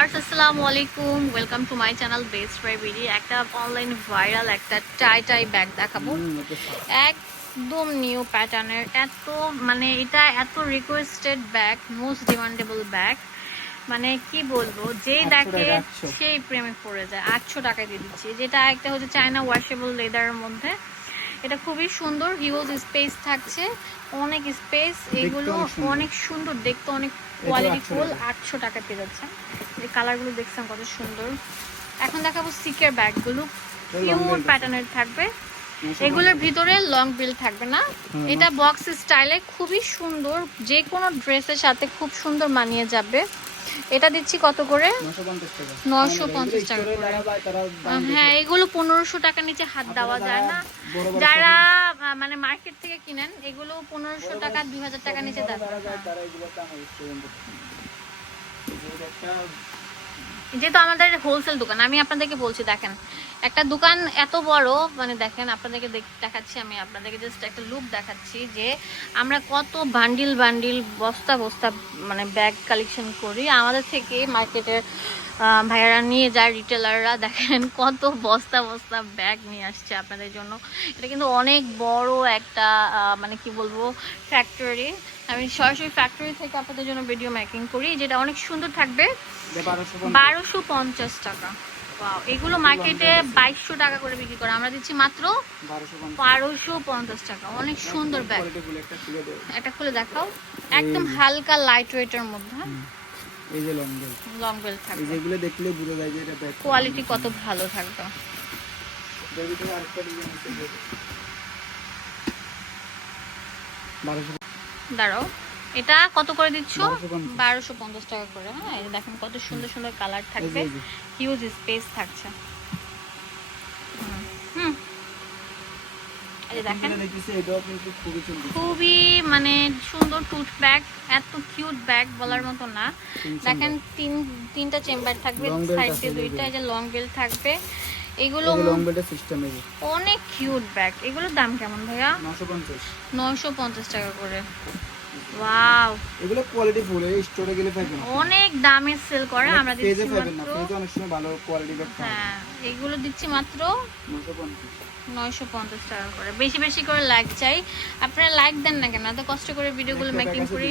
Viewers আসসালামু আলাইকুম। Welcome to my channel best BD একটা অনলাইন ভাইরাল একটা টাই টাই ব্যাগ দেখাবো। একদম নিউ প্যাটার্নের এত মানে এটা এত requested bag most demandable bag মানে কি বলব যেই দেখে সেই প্রেমে পড়ে যায়। আটশো টাকায় দিয়ে দিচ্ছি। যেটা একটা হচ্ছে চায়না ওয়াশেবল লেদারের মধ্যে। এটা খুবই সুন্দর হিউজ স্পেস থাকছে। অনেক স্পেস এগুলো অনেক সুন্দর। দেখতে অনেক কোয়ালিটি ফুল আটশো টাকা পেয়ে যাচ্ছে। এই কালারগুলো দেখছেন কত সুন্দর। এখন দেখাবো সিকের ব্যাগগুলো পিওর প্যাটার্নের থাকবে। এগুলোর ভিতরে লং বিল থাকবে না। এটা বক্স স্টাইলে খুবই সুন্দর। যে কোনো ড্রেসের সাথে খুব সুন্দর মানিয়ে যাবে। এটা দিচ্ছি কত করে? নশো পঞ্চাশ টাকা। হ্যাঁ এগুলো পনেরোশো টাকার নিচে হাত দেওয়া যায় না। যারা মানে মার্কেট থেকে কিনেন এগুলো পনেরোশো টাকা দুই হাজার টাকা। নিচে যেহেতু আমাদের হোলসেল দোকান আমি আপনাদেরকে বলছি দেখেন একটা দোকান এত বড় মানে দেখেন আপনাদেরকে দেখ- দেখাচ্ছি আমি আপনাদেরকে জাস্ট একটা লুক দেখাচ্ছি যে আমরা কত বান্ডিল বান্ডিল বস্তা বস্তা মানে ব্যাগ কালেকশন করি। আমাদের থেকে মার্কেটের ভাইয়ারা নিয়ে যায় রিটেলাররা দেখেন কত বস্তা বস্তা ব্যাগ নিয়ে আসছে আপনাদের জন্য। এটা কিন্তু অনেক বড় একটা মানে কি বলব ফ্যাক্টরি আমি সরাসরি ফ্যাক্টরি থেকে আপনাদের জন্য ভিডিও মেকিং করি যেটা অনেক সুন্দর থাকবে। যে 1250 বারোশো পঞ্চাশ টাকা। এগুলো মার্কেটে বাইশশো টাকা করে বিক্রি করে। আমরা দিচ্ছি মাত্র বারোশো পঞ্চাশ টাকা। অনেক সুন্দর ব্যাগ কোয়ালিটি একটা খুলে এটা খুলে দেখাও। একদম হালকা লাইট ওয়েটের মধ্যে এই যে লং বেল লং বেল থাকবে। যেগুলো দেখলে বোঝা যায় যে এটা ব্যাগ কোয়ালিটি কত ভালো থাকবে। এর ভিতরে আরেকটা ডিজাইন আছে। যে 1200 দাঁড়াও। এটা কত করে দিচ্ছ? বারোশো পঞ্চাশ। টাকা করে হ্যাঁ? দেখেন কত সুন্দর সুন্দর কালার থাকবে। হিউজ স্পেস থাকছে। খুবই মানে সুন্দর ব্যাগ এত কিউট ব্যাগ বলার মতো না। দেখেন তিন তিনটা চেম্বার থাকবে Long সাইড দিয়ে দুইটা এই যে লং বেল থাকবে। এগুলো অনেক কিউট ব্যাগ এগুলোর দাম কেমন ভাইয়া? 950 নয়শো পঞ্চাশ টাকা করে। ওয়াও এগুলো কোয়ালিটি ফুল এই স্টোরে গেলে পাবেন অনেক দামে সেল করে আমরা পেজে পাবেন না পেজে অনেক সময় ভালো কোয়ালিটি ব্যাগ হ্যাঁ। এগুলো দিচ্ছি মাত্র 950 নয়শো পঞ্চাশ টাকা করে। বেশি বেশি করে লাইক চাই। আপনারা লাইক দেন না কেন? এত কষ্ট করে ভিডিওগুলো মেকিং করি।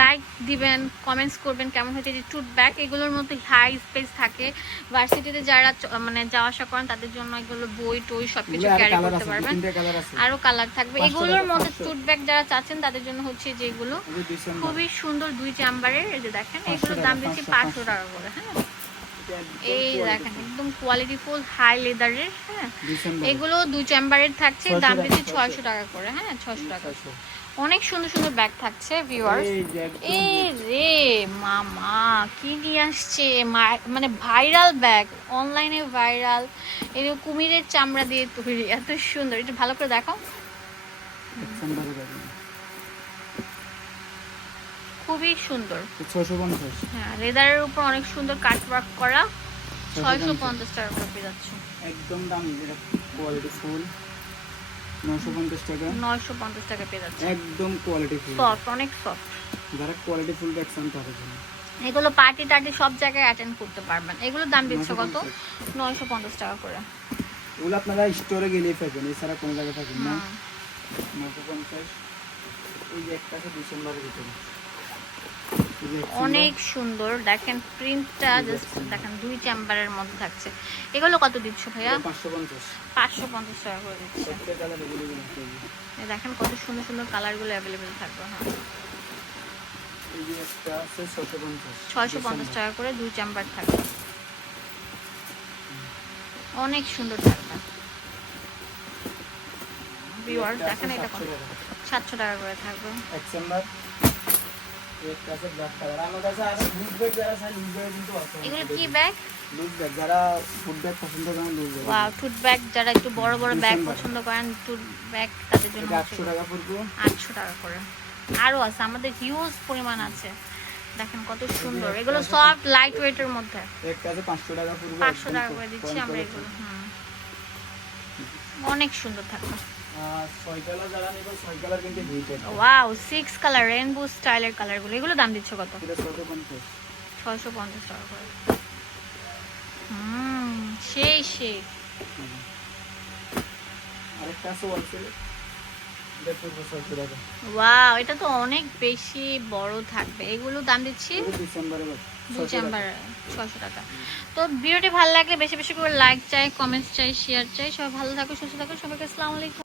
লাইক দিবেন কমেন্টস করবেন কেমন হয়েছে? যে এগুলোর মধ্যে হাই স্পেস থাকে। ভার্সিটিতে যারা মানে যাওয়া আসা করেন তাদের জন্য এগুলো বই টই সবকিছু এগুলো আর ক্যারি করতে পারবেন। তিনটা কালার আরও কালার থাকবে। এগুলোর মধ্যে ব্যাগ যারা চাচ্ছেন তাদের জন্য হচ্ছে যেগুলো খুবই সুন্দর দুই চেম্বারের এই যে দেখেন এগুলোর দাম দিচ্ছি পাঁচশো। টাকা করে হ্যাঁ? এই দেখেন একদম কোয়ালিটি ফুল হাই লেদারের হ্যাঁ? এগুলো দুই চেম্বারের থাকছে দাম দিচ্ছি ছয়শো। টাকা করে হ্যাঁ? ছয়শো টাকা। অনেক সুন্দর সুন্দর ব্যাগ থাকছে ভিউয়ার্স এই এ রে মামা কি নিয়ে আসছে? মা- মানে ভাইরাল ব্যাগ অনলাইনে ভাইরাল এই কুমিরের চামড়া দিয়ে তৈরি এত সুন্দর। এটা ভালো করে দেখো। খুবই সুন্দর। তো 650 হ্যাঁ লেদারের উপর অনেক সুন্দর কাট ওয়ার্ক করা। ছয়শো 650 পঞ্চাশ টাকা করে পেয়ে যাচ্ছ। একদম দামি এটা কোয়ালিটি ফুল 950 টাকা। নয়শো পঞ্চাশ টাকা পেয়ে যাচ্ছে। একদম কোয়ালিটি ফুল সফট অনেক সফট যারা কোয়ালিটি ফুল চান তাদের জন্য। এগুলো পার্টি টার্টি সব জায়গায় অ্যাটেন্ড করতে পারবেন। এগুলোর দাম দিচ্ছে কত? 950 নয়শো পঞ্চাশ টাকা করে। ওগুলো আপনারা স্টোরে গেলেই পাবেন এছাড়া কোনো জায়গায় পাবেন না। হুম। 950 এই যে একটা আছে ডিসেম্বরের ভিতরে। এই অনেক সুন্দর। দেখেন প্রিন্টটা জাস্ট দেখেন দুই চেম্বারের মধ্যে থাকছে। এগুলো কত দিচ্ছ ভাইয়া? সুন্দর, 550 পাঁচশো পঞ্চাশ টাকা করে দিচ্ছে। দেখেন কত সুন্দর সুন্দর কালারগুলো অ্যাভেলেবেল থাকবে হ্যাঁ। এই যে একটা আছে 650 ছয়শো পঞ্চাশ টাকা করে দুই চেম্বার থাকবে। অনেক সুন্দর থাকবে। ভিউয়ার দেখেন এটা কত? সাতশো টাকা। করে থাকবে। এক চেম্বার একটা আছে ব্ল্যাক কালার আমার কাছে আর লুজ ব্যাগ যারা চায় লুজ ব্যাগ কিন্তু আছে এগুলো কি ব্যাগ লুজ ব্যাগ যারা ফুড ব্যাগ পছন্দ করেন loose bag wow tote bag যারা একটু বড় বড় ব্যাগ পছন্দ করেন টুথ ব্যাগ তাদের জন্য 800 টাকা পড়বে আটশো টাকা করে। আরও আছে আমাদের হিউজ পরিমাণ আছে। দেখেন কত সুন্দর। এগুলো সফট লাইট ওয়েটের মধ্যে। একটা আছে 500 টাকা পড়বে পাঁচশো টাকা করে দিচ্ছি আমরা এগুলো হুম। অনেক সুন্দর থাকবে। আর ছয় কালার যারা নেবেন ছয় কালার কিন্তু hit wow six colour rainbow স্টাইলের কালারগুলো এগুলো দাম দিচ্ছ কত? এটা 650 ছয়শো পঞ্চাশ টাকা করে। হুম সেই সেই। আরেকটা আছে হোলসেলে এটা পড়বে ছয়শো টাকা। ওয়াও এটা তো অনেক বেশি বড় থাকবে। এগুলো দাম দিচ্ছি? ডিসেম্বরে ছশো টাকা। তো ভিডিওটি ভালো লাগলে বেশি বেশি করে লাইক চাই কমেন্টস চাই শেয়ার চাই। সবাই ভালো থাকো সুস্থ থাকো। সবাইকে আসসালামু আলাইকুম।